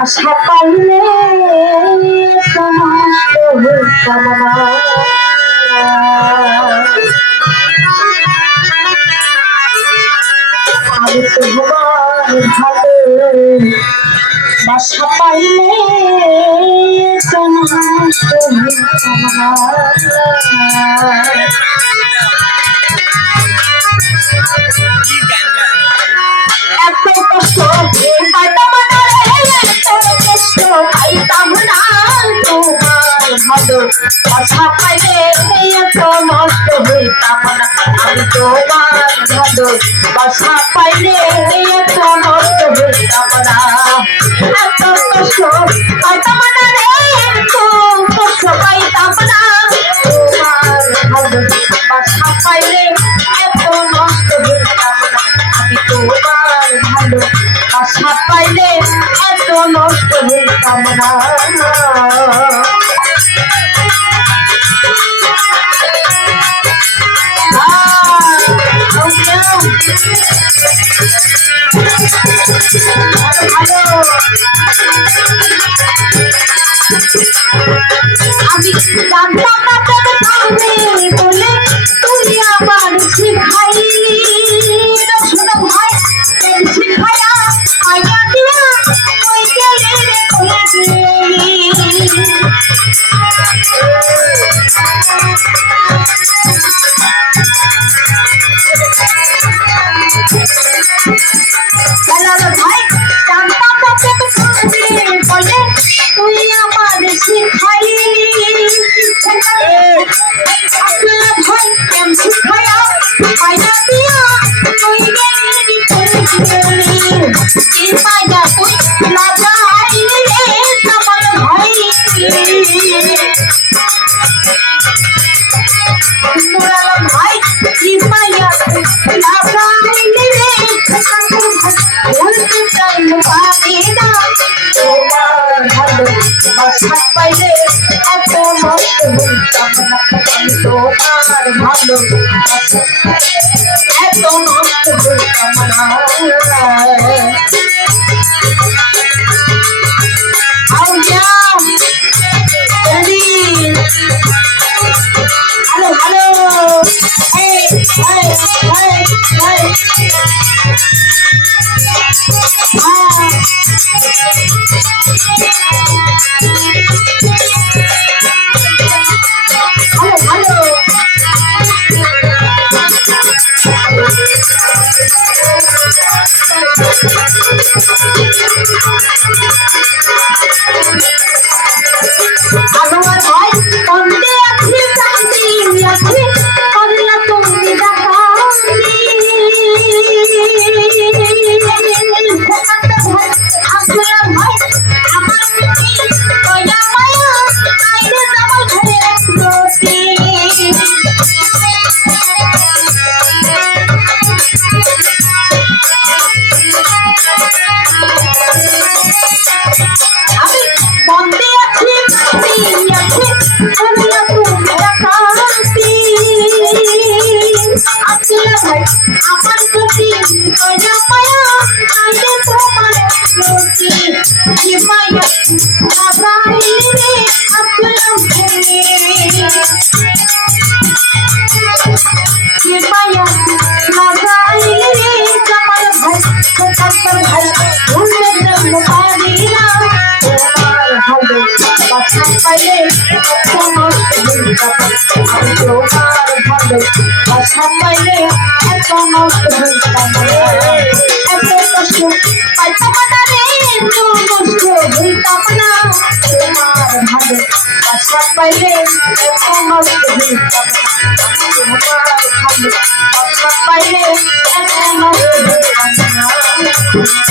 বাসা পাইলে সমস্ত আমি তোমার ভালো বাসা পাইলে সমস্ত এত কষ্ট ভালো কথা পাইলে এত নষ্ট হইতাম আমি তোমার ভালো কথা পাইলে এত নষ্ট হইতাম না। এত কষ্ট পাইতাম না রে, এত কষ্ট পাইতাম না। কথা পাইলে এত নষ্ট হইতাম না। আমি তোমার ভালো আশা পাইলে এত নষ্ট হইতাম না। আমি জানতাম না তবে থাকবে বলে তুই আমার শিখাইলি। শোনো ভাই শিখায়া আয়া দিয়া ওই গেলে রে ওই গেলি বলার নষ্ট হইতাম আমার আমার প্রতি কয়া মায়া আইরে তোমার রতি কি মায়া লাগাইলি রে, আপনার ঘরে কি মায়া লাগাইলি রে আমার ভাই কোথাকার ভাই ভুলে যাব পারি না। তোমার ভালো বাসা পাইলে, তোমার ভালো এত নষ্ট এত কষ্ট পাইতাম না রে এত কষ্ট হইতাম না তোমার ভালো বাসা পাইলে এত নষ্ট হইতাম তোমার ভালো বাসা পাইলে এত নষ্ট হইতাম না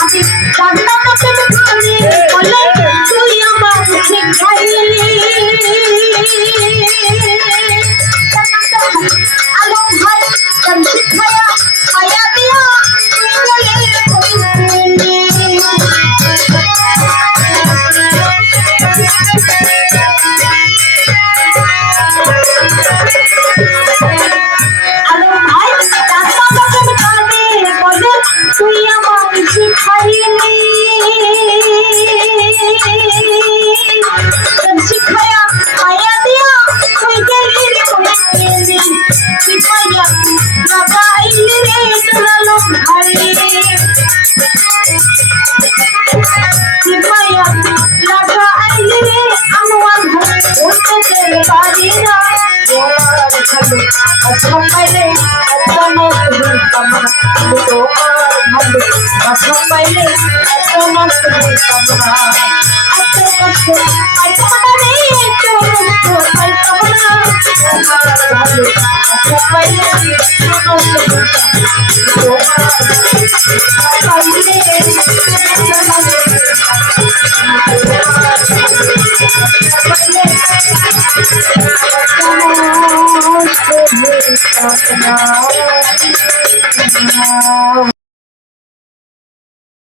আমি বাসন পাইলে এত নষ্ট হইতাম না এত নষ্ট পাইতাম না এত নষ্ট পাইতাম না তোমার ভালো বাসন পাইলে এত নষ্ট হইতাম পাইলে এত নষ্ট হইতাম